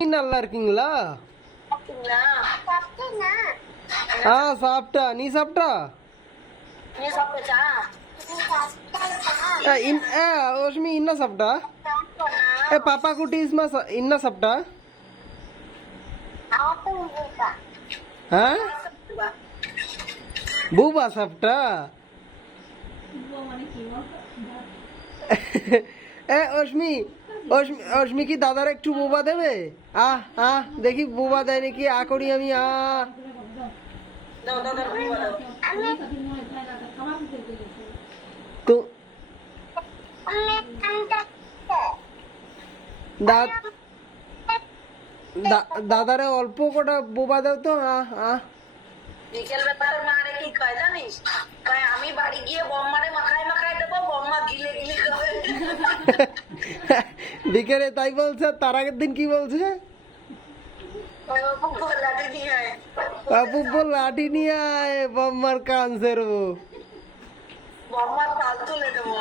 நல்லா இருக்கீங்களா? சாப்பிட்டா. நீ சாப்பிட்டா? ரோஷ்மி என்ன சாப்பிட்டா? பாப்பா குட்டி என்ன சாப்பிட்டா? பூபா சாப்பிட்டா? রশ্মি রশ্মি কি দাদার একটু বোবা দেবে? দেখি বোবা দেয় নাকি। করি আমি তো দাদারে অল্প কটা বোবা দাও তো। বিকেল বেলার মারে কি কয় জানিস? কয় আমি বাড়ি গিয়ে বম্মারে মাখায় মাখায় দেবো, বম্মা গিলে গিলে খাবে। বিকেলে তাই বলছে। তার আগের দিন কি বলছে? বাবু লাঠি নিয়ে আয়, বম্মার কান সেরবো। বম্মার কাল তুলে দেবো।